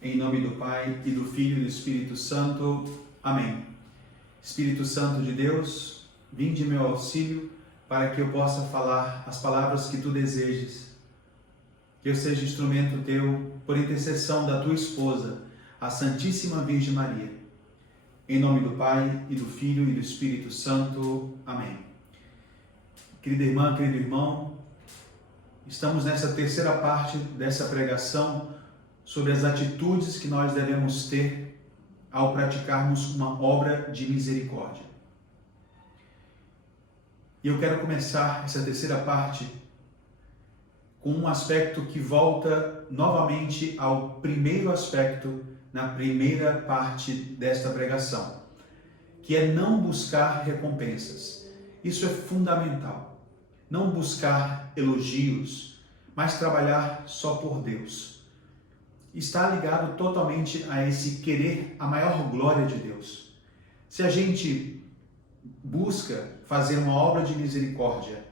Em nome do Pai, e do Filho e do Espírito Santo. Amém. Espírito Santo de Deus, vinde em meu auxílio para que eu possa falar as palavras que tu desejes. Que eu seja instrumento teu por intercessão da tua esposa, a Santíssima Virgem Maria. Em nome do Pai, e do Filho e do Espírito Santo. Amém. Querida irmã, querido irmão, estamos nessa terceira parte dessa pregação sobre as atitudes que nós devemos ter ao praticarmos uma obra de misericórdia. E eu quero começar essa terceira parte com um aspecto que volta novamente ao primeiro aspecto na primeira parte desta pregação, que é não buscar recompensas. Isso é fundamental. Não buscar elogios, mas trabalhar só por Deus. Está ligado totalmente a esse querer a maior glória de Deus. Se a gente busca fazer uma obra de misericórdia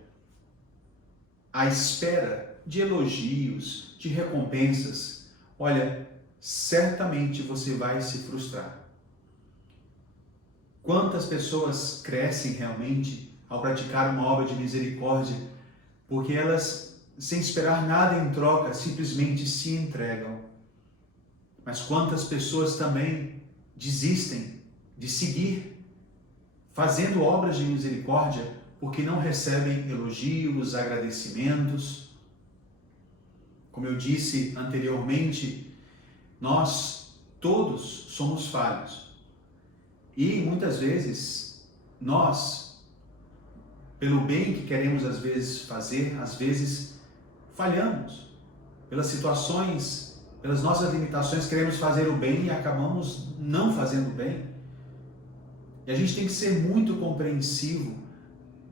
à espera de elogios, de recompensas, olha, certamente você vai se frustrar. Quantas pessoas crescem realmente ao praticar uma obra de misericórdia porque elas, sem esperar nada em troca, simplesmente se entregam. Mas quantas pessoas também desistem de seguir fazendo obras de misericórdia porque não recebem elogios, agradecimentos. Como eu disse anteriormente, nós todos somos falhos. E muitas vezes nós, pelo bem que queremos às vezes fazer, às vezes falhamos. Pelas situações, pelas nossas limitações, queremos fazer o bem e acabamos não fazendo o bem. E a gente tem que ser muito compreensivo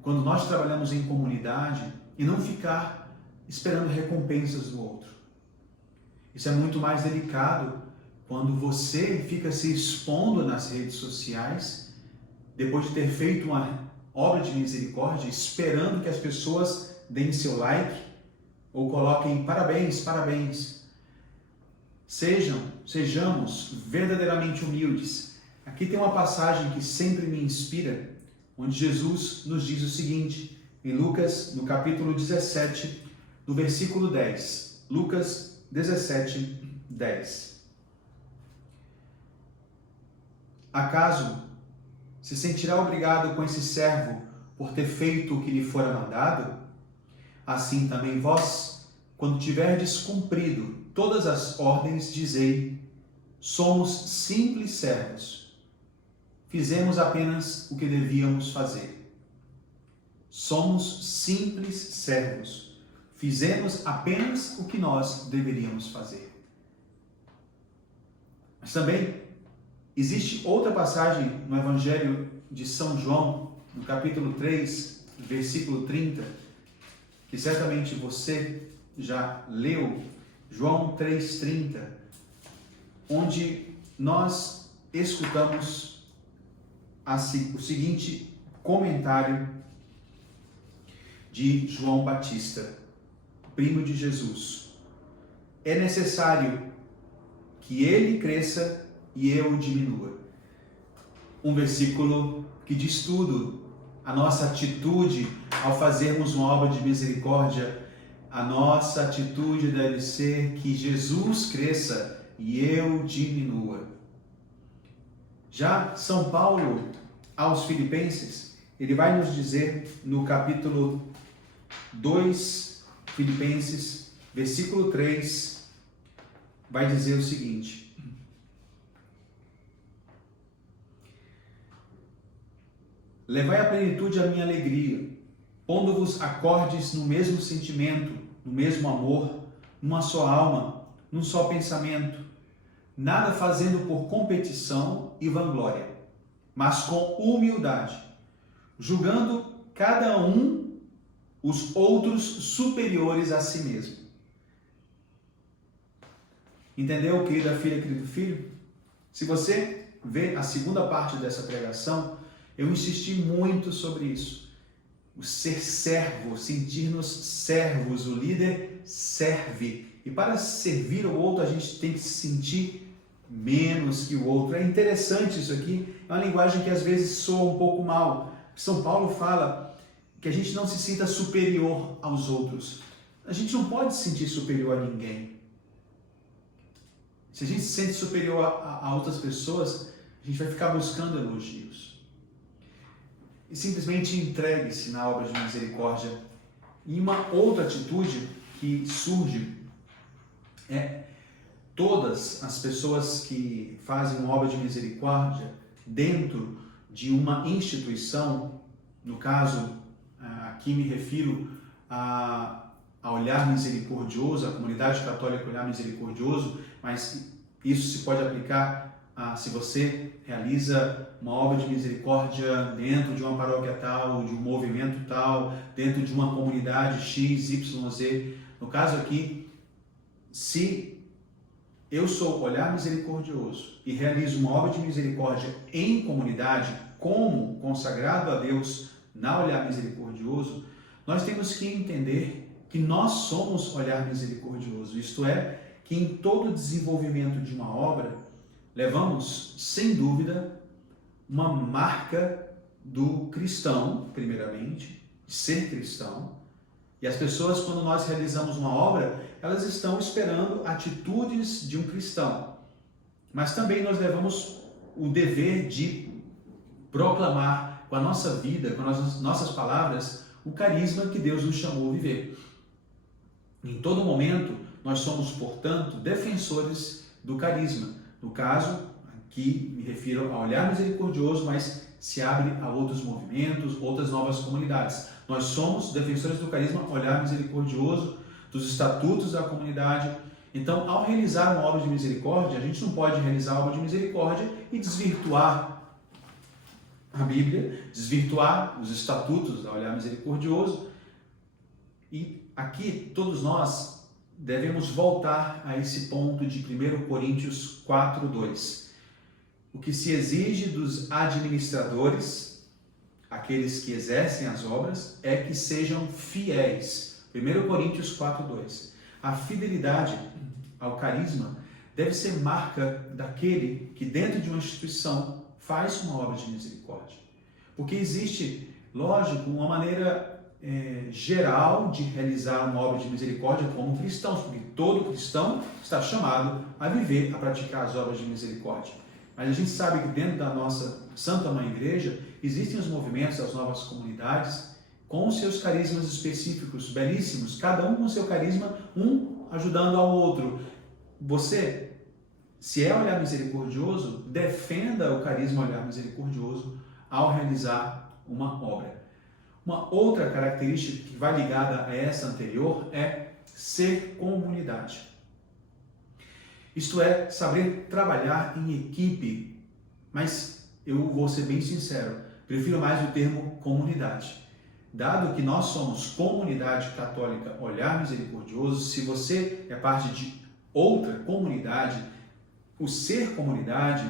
quando nós trabalhamos em comunidade e não ficar esperando recompensas do outro. Isso é muito mais delicado quando você fica se expondo nas redes sociais, depois de ter feito uma obra de misericórdia, esperando que as pessoas deem seu like ou coloquem parabéns, parabéns. Sejamos verdadeiramente humildes. Aqui tem uma passagem que sempre me inspira, onde Jesus nos diz o seguinte, em Lucas, no capítulo 17, no versículo 10. Lucas 17, 10. Acaso se sentirá obrigado com esse servo por ter feito o que lhe fora mandado? Assim também vós, quando tiverdes cumprido todas as ordens, dizei: somos simples servos. Fizemos apenas o que devíamos fazer. Somos simples servos. Fizemos apenas o que nós deveríamos fazer. Mas também existe outra passagem no Evangelho de São João, no capítulo 3, versículo 30, que certamente você já leu, João 3,30, onde nós escutamos o seguinte comentário de João Batista, primo de Jesus: é necessário que ele cresça e eu diminua. Um versículo que diz tudo. A nossa atitude ao fazermos uma obra de misericórdia, a nossa atitude deve ser que Jesus cresça e eu diminua. Já São Paulo, aos Filipenses, ele vai nos dizer no capítulo 2, Filipenses, versículo 3, vai dizer o seguinte: levai à plenitude a minha alegria, pondo-vos acordes no mesmo sentimento, no mesmo amor, numa só alma, num só pensamento, nada fazendo por competição e vanglória, mas com humildade, julgando cada um os outros superiores a si mesmo. Entendeu, querida filha, querido filho? Se você vê a segunda parte dessa pregação, eu insisti muito sobre isso. O ser servo, sentir-nos servos, o líder serve. E para servir ao outro, a gente tem que se sentir menos que o outro. É interessante isso aqui, é uma linguagem que às vezes soa um pouco mal. São Paulo fala que a gente não se sinta superior aos outros. A gente não pode se sentir superior a ninguém. Se a gente se sente superior a outras pessoas, a gente vai ficar buscando elogios. E simplesmente entregue-se na obra de misericórdia. E uma outra atitude que surge é todas as pessoas que fazem uma obra de misericórdia dentro de uma instituição, no caso, aqui me refiro a Olhar Misericordioso, a comunidade católica Olhar Misericordioso, mas isso se pode aplicar se você realiza uma obra de misericórdia dentro de uma paróquia tal, de um movimento tal, dentro de uma comunidade X, Y, Z. No caso aqui, se eu sou Olhar Misericordioso e realizo uma obra de misericórdia em comunidade, como consagrado a Deus na Olhar Misericordioso, nós temos que entender que nós somos Olhar Misericordioso, isto é, que em todo o desenvolvimento de uma obra, levamos, sem dúvida, uma marca do cristão, primeiramente, de ser cristão. E as pessoas, quando nós realizamos uma obra, elas estão esperando atitudes de um cristão. Mas também nós levamos o dever de proclamar com a nossa vida, com as nossas palavras, o carisma que Deus nos chamou a viver. Em todo momento, nós somos, portanto, defensores do carisma. No caso, aqui me refiro a Olhar Misericordioso, mas se abre a outros movimentos, outras novas comunidades. Nós somos defensores do carisma Olhar Misericordioso, dos estatutos da comunidade. Então, ao realizar uma obra de misericórdia, a gente não pode realizar a obra de misericórdia e desvirtuar a Bíblia, desvirtuar os estatutos da Olhar Misericordioso. E aqui, todos nós devemos voltar a esse ponto de 1 Coríntios 4:2. O que se exige dos administradores, aqueles que exercem as obras, é que sejam fiéis. 1 Coríntios 4:2. A fidelidade ao carisma deve ser marca daquele que dentro de uma instituição faz uma obra de misericórdia. Porque existe, lógico, uma maneira geral de realizar uma obra de misericórdia como cristãos, porque todo cristão está chamado a viver, a praticar as obras de misericórdia. Mas a gente sabe que dentro da nossa Santa Mãe Igreja existem os movimentos das novas comunidades com os seus carismas específicos, belíssimos, cada um com seu carisma, um ajudando ao outro. Você, se é Olhar Misericordioso, defenda o carisma Olhar Misericordioso ao realizar uma obra. Uma outra característica que vai ligada a essa anterior é ser comunidade. Isto é, saber trabalhar em equipe, mas eu vou ser bem sincero, prefiro mais o termo comunidade. Dado que nós somos comunidade católica Olhar Misericordioso, se você é parte de outra comunidade, o ser comunidade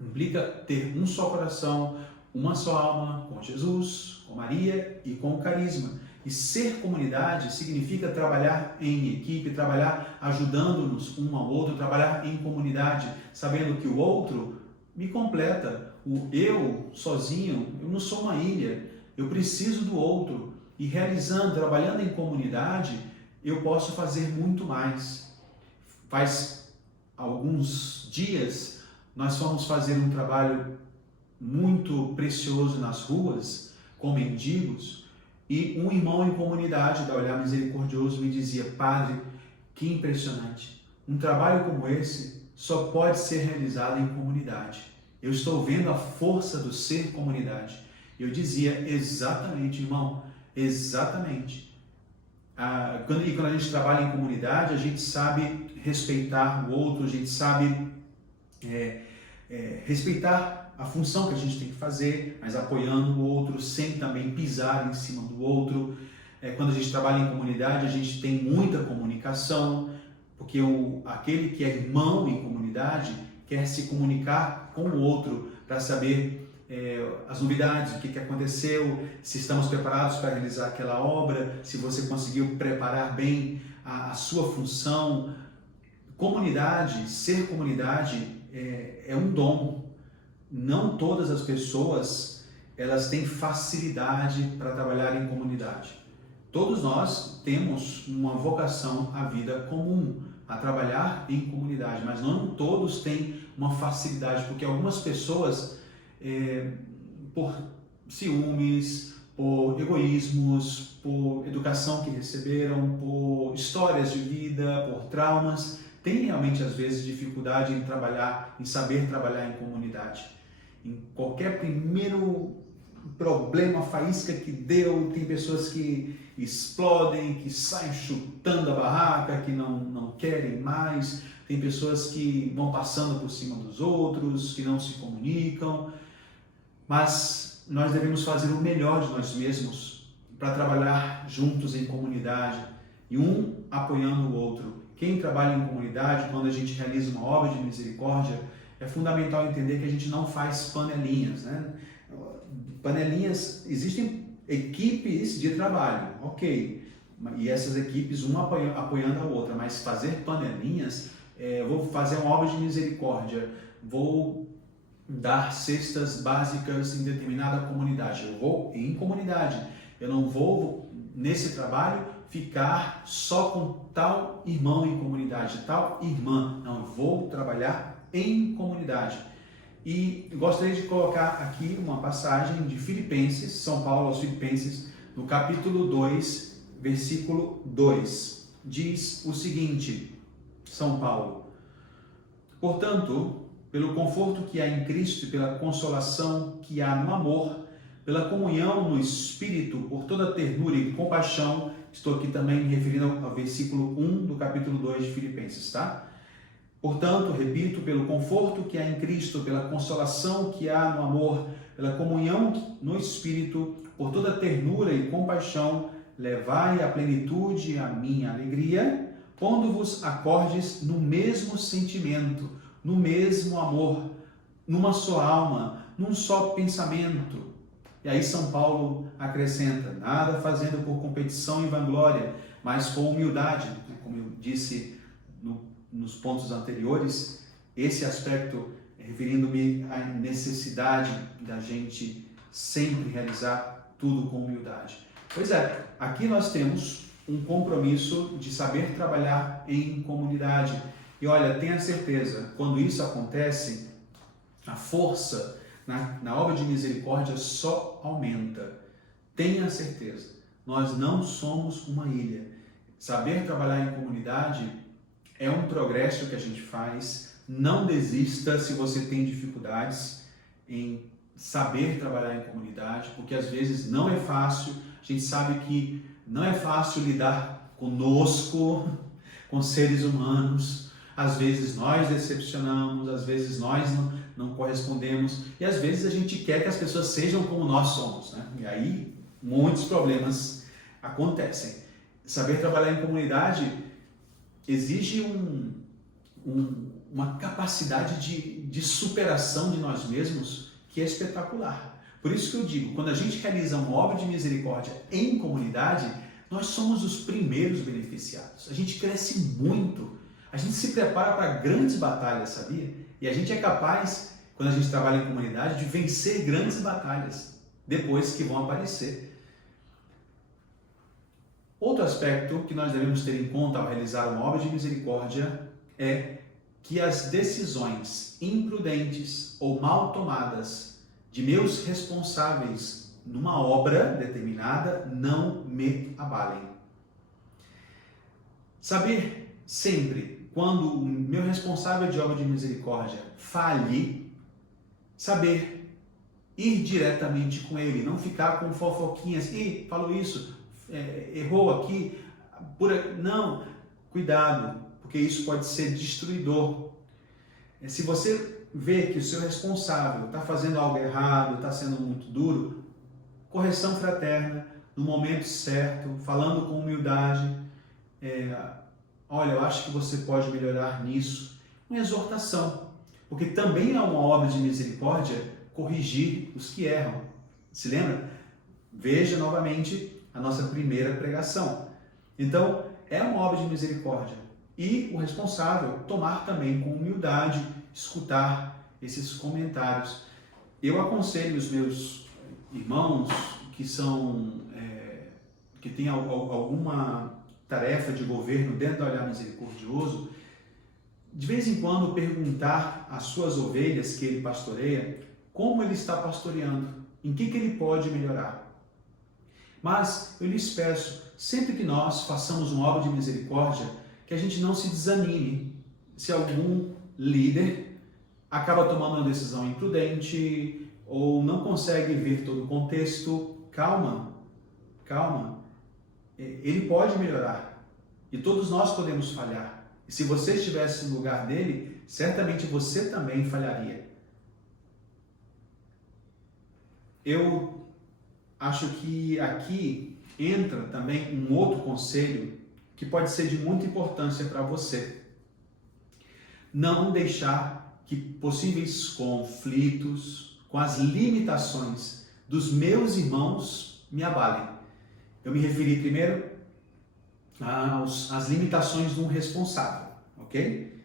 implica ter um só coração, uma só alma com Jesus, com Maria e com o carisma. E ser comunidade significa trabalhar em equipe, trabalhar ajudando-nos um ao outro, trabalhar em comunidade, sabendo que o outro me completa. O eu sozinho, eu não sou uma ilha, eu preciso do outro. E realizando, trabalhando em comunidade, eu posso fazer muito mais. Faz alguns dias, nós fomos fazer um trabalho muito precioso nas ruas, com mendigos, e um irmão em comunidade da Olhar Misericordioso me dizia: Padre, que impressionante, um trabalho como esse só pode ser realizado em comunidade. Eu estou vendo a força do ser comunidade. Eu dizia: exatamente, irmão, exatamente. Quando a gente trabalha em comunidade, a gente sabe respeitar o outro, a gente sabe respeitar a função que a gente tem que fazer, mas apoiando o outro, sem também pisar em cima do outro. Quando a gente trabalha em comunidade, a gente tem muita comunicação, porque aquele que é irmão em comunidade quer se comunicar com o outro para saber as novidades, o que aconteceu, se estamos preparados para realizar aquela obra, se você conseguiu preparar bem a sua função. Comunidade, ser comunidade, é um dom. Não todas as pessoas elas têm facilidade para trabalhar em comunidade. Todos nós temos uma vocação à vida comum, a trabalhar em comunidade, mas não todos têm uma facilidade, porque algumas pessoas, por ciúmes, por egoísmos, por educação que receberam, por histórias de vida, por traumas, têm realmente às vezes dificuldade em trabalhar, em saber trabalhar em comunidade. Em qualquer primeiro problema, faísca que deu, tem pessoas que explodem, que saem chutando a barraca, que não querem mais, tem pessoas que vão passando por cima dos outros, que não se comunicam, mas nós devemos fazer o melhor de nós mesmos para trabalhar juntos em comunidade e um apoiando o outro. Quem trabalha em comunidade, quando a gente realiza uma obra de misericórdia, é fundamental entender que a gente não faz panelinhas, né? Panelinhas, existem equipes de trabalho, ok, e essas equipes uma apoiando a outra, mas fazer panelinhas, vou fazer uma obra de misericórdia, vou dar cestas básicas em determinada comunidade, eu vou em comunidade, eu não vou nesse trabalho ficar só com tal irmão em comunidade, tal irmã, não, eu vou trabalhar em comunidade. E gostaria de colocar aqui uma passagem de Filipenses, São Paulo aos Filipenses, no capítulo 2, versículo 2. Diz o seguinte, São Paulo: portanto, pelo conforto que há em Cristo e pela consolação que há no amor, pela comunhão no Espírito, por toda ternura e compaixão, estou aqui também me referindo ao versículo 1 do capítulo 2 de Filipenses, tá? Portanto, repito, pelo conforto que há em Cristo, pela consolação que há no amor, pela comunhão no Espírito, por toda ternura e compaixão, levai à plenitude a minha alegria, pondo-vos acordes no mesmo sentimento, no mesmo amor, numa só alma, num só pensamento. E aí São Paulo acrescenta, nada fazendo por competição e vanglória, mas com humildade, como eu disse nos pontos anteriores, esse aspecto referindo-me à necessidade da gente sempre realizar tudo com humildade. Pois é, aqui nós temos um compromisso de saber trabalhar em comunidade. E olha, tenha certeza, quando isso acontece, a força na obra de misericórdia só aumenta. Tenha certeza, nós não somos uma ilha. Saber trabalhar em comunidade é um progresso que a gente faz. Não desista se você tem dificuldades em saber trabalhar em comunidade, porque às vezes não é fácil. A gente sabe que não é fácil lidar conosco, com seres humanos. Às vezes nós decepcionamos, às vezes nós não correspondemos e às vezes a gente quer que as pessoas sejam como nós somos, né? E aí muitos problemas acontecem. Saber trabalhar em comunidade exige uma capacidade de superação de nós mesmos que é espetacular. Por isso que eu digo, quando a gente realiza uma obra de misericórdia em comunidade, nós somos os primeiros beneficiados. A gente cresce muito, a gente se prepara para grandes batalhas, sabia? E a gente é capaz, quando a gente trabalha em comunidade, de vencer grandes batalhas depois que vão aparecer. Outro aspecto que nós devemos ter em conta ao realizar uma obra de misericórdia é que as decisões imprudentes ou mal tomadas de meus responsáveis numa obra determinada não me abalem. Saber sempre quando o meu responsável de obra de misericórdia falhe, saber ir diretamente com ele, não ficar com fofoquinhas, falou isso, errou aqui, não, cuidado, porque isso pode ser destruidor. Se você vê que o seu responsável está fazendo algo errado, está sendo muito duro, correção fraterna, no momento certo, falando com humildade, olha, eu acho que você pode melhorar nisso, uma exortação, porque também é uma obra de misericórdia corrigir os que erram. Se lembra? Veja novamente a nossa primeira pregação. Então, é uma obra de misericórdia e o responsável tomar também com humildade, escutar esses comentários. Eu aconselho os meus irmãos que têm alguma tarefa de governo dentro do Olhar Misericordioso, de vez em quando perguntar às suas ovelhas que ele pastoreia como ele está pastoreando, em que ele pode melhorar. Mas eu lhes peço, sempre que nós façamos uma obra de misericórdia, que a gente não se desanime se algum líder acaba tomando uma decisão imprudente ou não consegue ver todo o contexto. Calma, calma. Ele pode melhorar e todos nós podemos falhar. E se você estivesse no lugar dele, certamente você também falharia. Eu acho que aqui entra também um outro conselho que pode ser de muita importância para você. Não deixar que possíveis conflitos com as limitações dos meus irmãos me abalem. Eu me referi primeiro às limitações de um responsável, ok?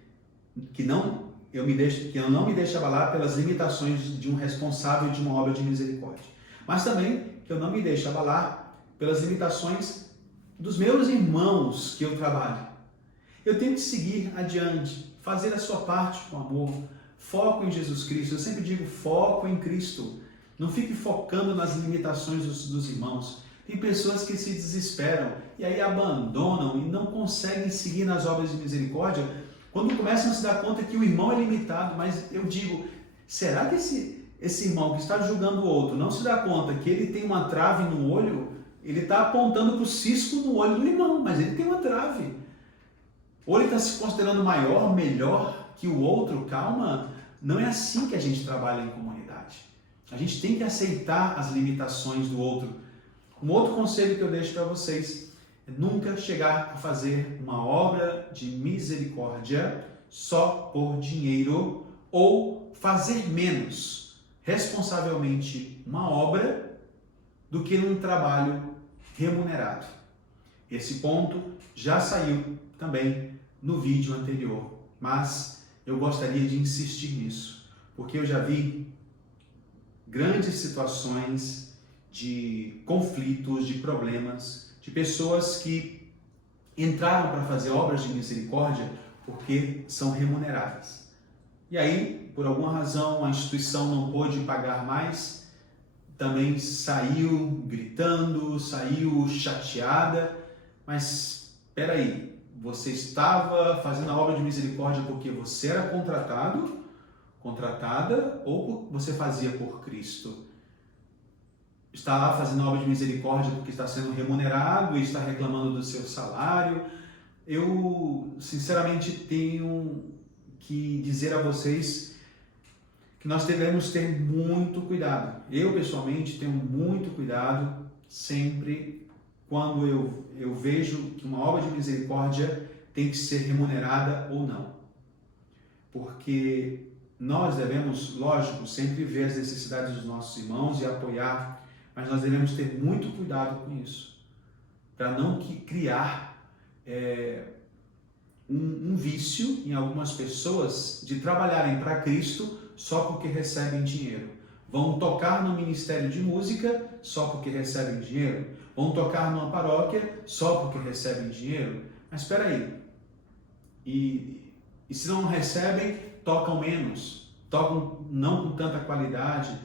Que eu não me deixe abalar pelas limitações de um responsável de uma obra de misericórdia. Mas também que eu não me deixe abalar pelas limitações dos meus irmãos que eu trabalho. Eu tenho que seguir adiante, fazer a sua parte com amor, foco em Jesus Cristo. Eu sempre digo foco em Cristo. Não fique focando nas limitações dos irmãos. Tem pessoas que se desesperam e aí abandonam e não conseguem seguir nas obras de misericórdia quando começam a se dar conta que o irmão é limitado. Mas eu digo, será que esse irmão que está julgando o outro não se dá conta que ele tem uma trave no olho? Ele está apontando para o cisco no olho do irmão, mas ele tem uma trave. Ou ele está se considerando maior, melhor que o outro? Calma, não é assim que a gente trabalha em comunidade. A gente tem que aceitar as limitações do outro. Um outro conselho que eu deixo para vocês é nunca chegar a fazer uma obra de misericórdia só por dinheiro ou fazer menos responsavelmente uma obra do que num trabalho remunerado. Esse ponto já saiu também no vídeo anterior, mas eu gostaria de insistir nisso, porque eu já vi grandes situações de conflitos, de problemas, de pessoas que entraram para fazer obras de misericórdia porque são remuneradas. E aí, por alguma razão, a instituição não pôde pagar mais, também saiu gritando, saiu chateada, mas espera aí, você estava fazendo a obra de misericórdia porque você era contratada, ou você fazia por Cristo? Está lá fazendo a obra de misericórdia porque está sendo remunerado e está reclamando do seu salário? Eu, sinceramente, tenho que dizer a vocês que nós devemos ter muito cuidado. Eu, pessoalmente, tenho muito cuidado sempre quando eu vejo que uma obra de misericórdia tem que ser remunerada ou não. Porque nós devemos, lógico, sempre ver as necessidades dos nossos irmãos e apoiar, mas nós devemos ter muito cuidado com isso, para não criar um vício em algumas pessoas de trabalharem para Cristo só porque recebem dinheiro. Vão tocar no ministério de música só porque recebem dinheiro. Vão tocar numa paróquia só porque recebem dinheiro. Mas espera aí. E se não recebem, tocam menos. Tocam não com tanta qualidade.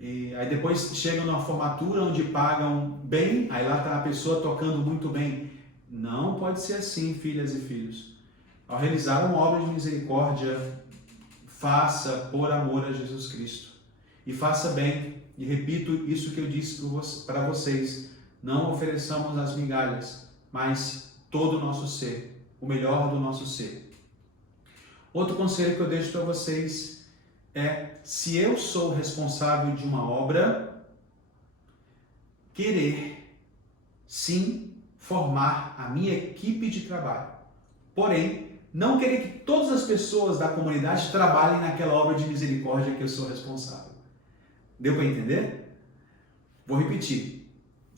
E aí depois chegam numa formatura onde pagam bem, aí lá está a pessoa tocando muito bem. Não pode ser assim, filhas e filhos. Ao realizar uma obra de misericórdia, faça por amor a Jesus Cristo. E faça bem. E repito isso que eu disse para vocês. Não ofereçamos as migalhas, mas todo o nosso ser, o melhor do nosso ser. Outro conselho que eu deixo para vocês é, se eu sou responsável de uma obra, querer, sim, formar a minha equipe de trabalho. Porém, não querer que todas as pessoas da comunidade trabalhem naquela obra de misericórdia que eu sou responsável. Deu para entender? Vou repetir.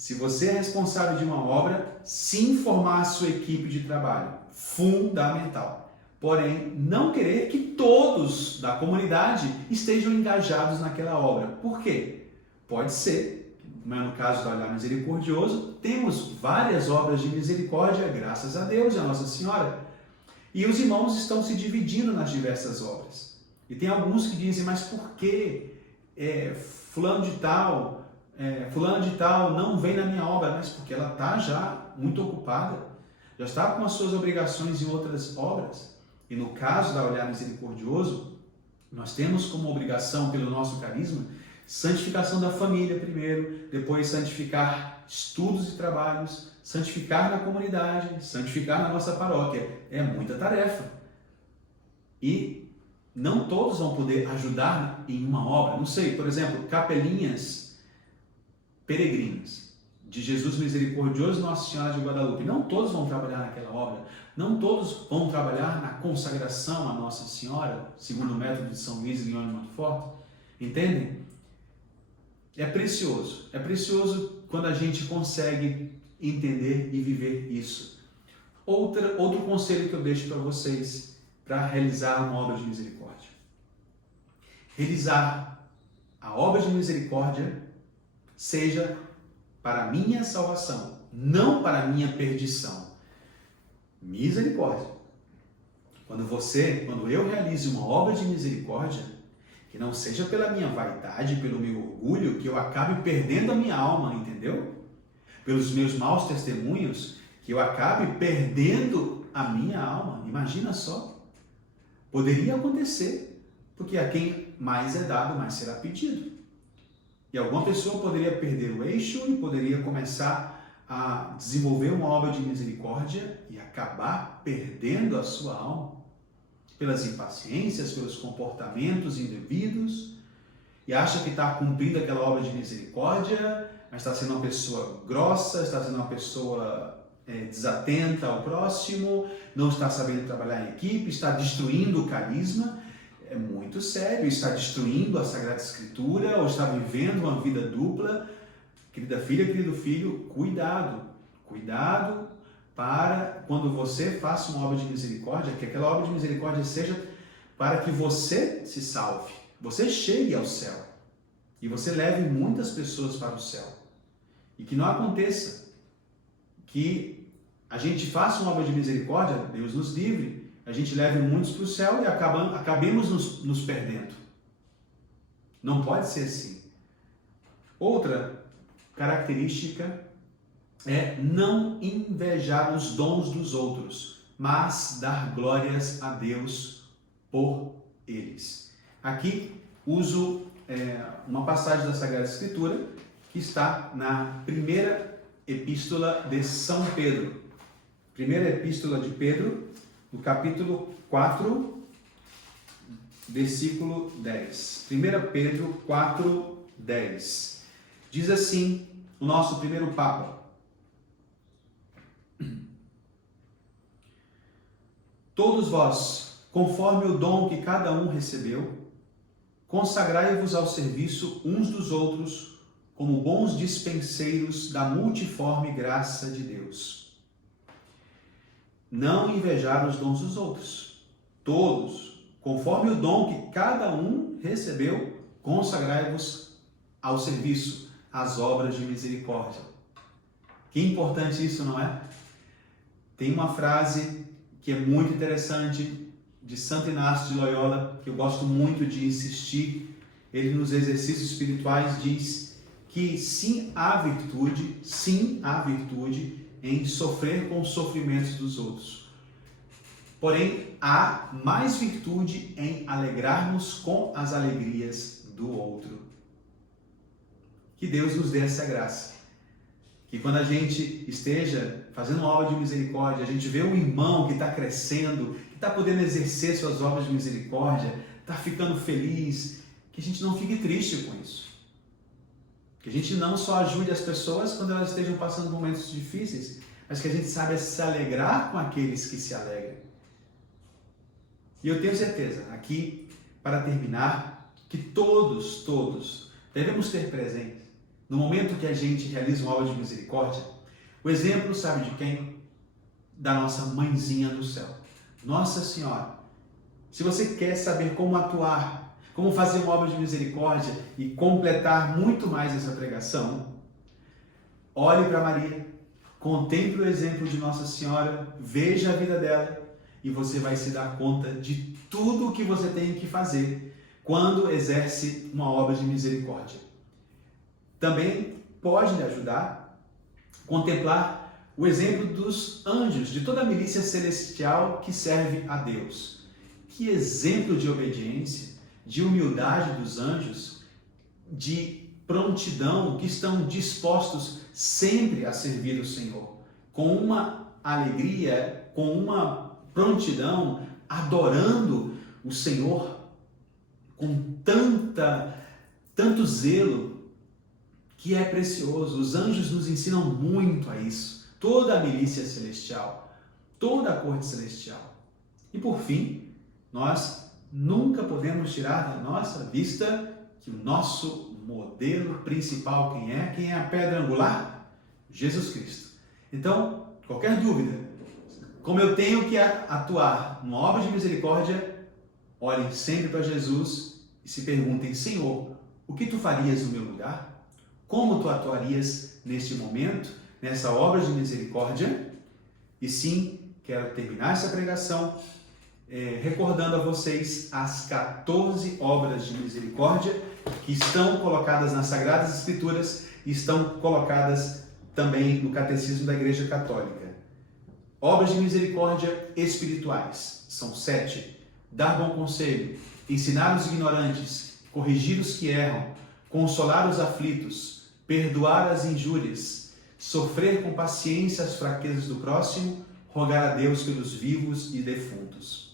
se você é responsável de uma obra, sim formar a sua equipe de trabalho, fundamental. Porém, não querer que todos da comunidade estejam engajados naquela obra. Por quê? Pode ser, como é no caso do Olhar Misericordioso, temos várias obras de misericórdia, graças a Deus e a Nossa Senhora. E os irmãos estão se dividindo nas diversas obras. E tem alguns que dizem, mas por que fulano de tal não vem na minha obra? Mas porque ela está já muito ocupada, já está com as suas obrigações em outras obras. E no caso da Olhar Misericordioso, nós temos como obrigação, pelo nosso carisma, santificação da família primeiro, depois santificar estudos e trabalhos, santificar na comunidade, santificar na nossa paróquia. É muita tarefa. E não todos vão poder ajudar em uma obra. Não sei, por exemplo, capelinhas peregrinas de Jesus Misericordioso e Nossa Senhora de Guadalupe. Não todos vão trabalhar naquela obra. Não todos vão trabalhar na consagração à Nossa Senhora, segundo o método de São Luís e Leone de Montfort. Entendem? É precioso quando a gente consegue entender e viver isso. Outro conselho que eu deixo para vocês para realizar uma obra de misericórdia. Realizar a obra de misericórdia seja para a minha salvação, não para a minha perdição. Misericórdia. Quando eu realize uma obra de misericórdia, que não seja pela minha vaidade, pelo meu orgulho, que eu acabe perdendo a minha alma, entendeu? Pelos meus maus testemunhos, que eu acabe perdendo a minha alma. Imagina só. Poderia acontecer, porque a quem mais é dado, mais será pedido. E alguma pessoa poderia perder o eixo e poderia começar a desenvolver uma obra de misericórdia e acabar perdendo a sua alma pelas impaciências, pelos comportamentos indevidos, e acha que está cumprindo aquela obra de misericórdia, mas está sendo uma pessoa grossa, está sendo uma pessoa desatenta ao próximo, não está sabendo trabalhar em equipe, está destruindo o carisma. É muito sério, está destruindo a Sagrada Escritura ou está vivendo uma vida dupla. Querida filha, querido filho, cuidado para quando você faça uma obra de misericórdia, que aquela obra de misericórdia seja para que você se salve, você chegue ao céu e você leve muitas pessoas para o céu. E que não aconteça que a gente faça uma obra de misericórdia, Deus nos livre, a gente leve muitos para o céu e acabemos nos perdendo. Não pode ser assim. Outra característica é não invejar os dons dos outros, mas dar glórias a Deus por eles. Aqui uso uma passagem da Sagrada Escritura que está na primeira epístola de São Pedro. Primeira epístola de Pedro, no capítulo 4, versículo 10. 1 Pedro 4, 10. Diz assim o nosso primeiro Papa: todos vós, conforme o dom que cada um recebeu, consagrai-vos ao serviço uns dos outros como bons dispenseiros da multiforme graça de Deus. Não invejar os dons dos outros. Todos, conforme o dom que cada um recebeu, consagrai-vos ao serviço, às obras de misericórdia. Que importante isso, não é? Tem uma frase que é muito interessante de Santo Inácio de Loyola, que eu gosto muito de insistir. Ele nos exercícios espirituais diz que sim há virtude em sofrer com os sofrimentos dos outros. Porém, há mais virtude em alegrarmos com as alegrias do outro. Que Deus nos dê essa graça. Que quando a gente esteja fazendo uma obra de misericórdia, a gente vê um irmão que está crescendo, que está podendo exercer suas obras de misericórdia, está ficando feliz, que a gente não fique triste com isso. Que a gente não só ajude as pessoas quando elas estejam passando momentos difíceis, mas que a gente saiba se alegrar com aqueles que se alegram. E eu tenho certeza, aqui, para terminar, que todos devemos ter presente no momento que a gente realiza uma obra de misericórdia, o exemplo, sabe de quem? Da nossa mãezinha do céu, Nossa Senhora. Se você quer saber como atuar, como fazer uma obra de misericórdia e completar muito mais essa pregação, olhe para Maria, contemple o exemplo de Nossa Senhora, veja a vida dela e você vai se dar conta de tudo o que você tem que fazer quando exerce uma obra de misericórdia. Também pode lhe ajudar a contemplar o exemplo dos anjos, de toda a milícia celestial que serve a Deus. Que exemplo de obediência, de humildade dos anjos, de prontidão, que estão dispostos sempre a servir o Senhor, com uma alegria, com uma prontidão, adorando o Senhor com tanto zelo, que é precioso. Os anjos nos ensinam muito a isso. Toda a milícia celestial, toda a corte celestial. E por fim, nós nunca podemos tirar da nossa vista que o nosso modelo principal, quem é a pedra angular? Jesus Cristo. Então, qualquer dúvida, como eu tenho que atuar numa obra de misericórdia, olhem sempre para Jesus e se perguntem: Senhor, o que tu farias no meu lugar? Como tu atuarias neste momento, nessa obra de misericórdia? E sim, quero terminar essa pregação recordando a vocês as 14 obras de misericórdia que estão colocadas nas Sagradas Escrituras e estão colocadas também no Catecismo da Igreja Católica. Obras de misericórdia espirituais são 7. Dar bom conselho, ensinar os ignorantes, corrigir os que erram, consolar os aflitos, perdoar as injúrias, sofrer com paciência as fraquezas do próximo, rogar a Deus pelos vivos e defuntos.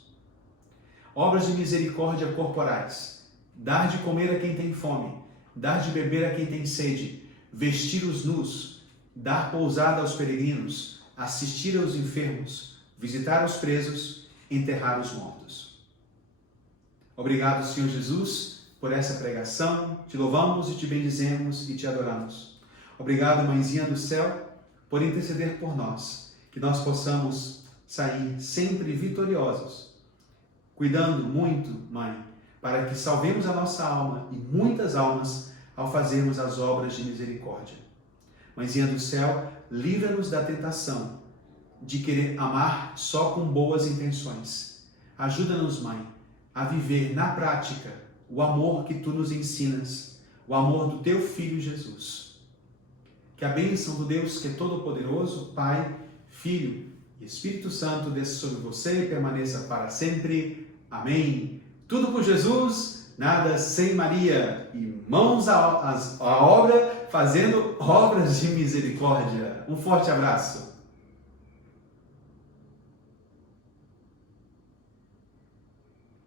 Obras de misericórdia corporais: dar de comer a quem tem fome, dar de beber a quem tem sede, vestir os nus, dar pousada aos peregrinos, assistir aos enfermos, visitar os presos, enterrar os mortos. Obrigado, Senhor Jesus, por essa pregação. Te louvamos e te bendizemos e te adoramos. Obrigado, Mãezinha do Céu, por interceder por nós, que nós possamos sair sempre vitoriosos, cuidando muito, Mãe, para que salvemos a nossa alma e muitas almas ao fazermos as obras de misericórdia. Mãezinha do Céu, livra-nos da tentação de querer amar só com boas intenções. Ajuda-nos, Mãe, a viver na prática o amor que Tu nos ensinas, o amor do Teu Filho Jesus. Que a bênção do Deus que é todo-poderoso, Pai, Filho e Espírito Santo desça sobre você e permaneça para sempre. Amém. Tudo por Jesus, nada sem Maria. E mãos à obra, fazendo obras de misericórdia. Um forte abraço.